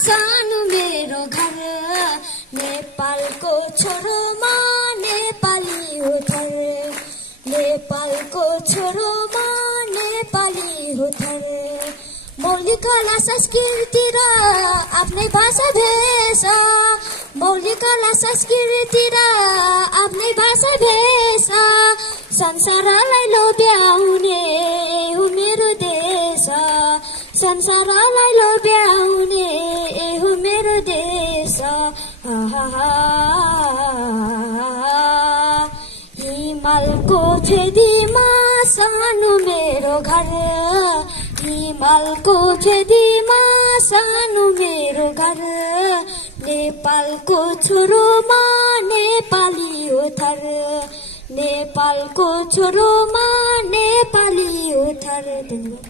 सानो मेरो घर नेपालको छोरोमा नेपाली हो थर नेपालको छोरोमा नेपाली हो थर मौलिक कला संस्कृति र आफ्नै भाषा भेषा मौलिक कला संस्कृति र आफ्नै भाषा भेषा संसारलाई लोभ्याउने हो मेरो देश संसारलाई लोभ्याउने हो मेरो देश हिमालको छेदीमा सानो मेरो घर हिमालको छेदीमा सानो मेरो घर नेपालको छोरोमा नेपाली हो थर नेपालको छोरोमा नेपाली हो थर।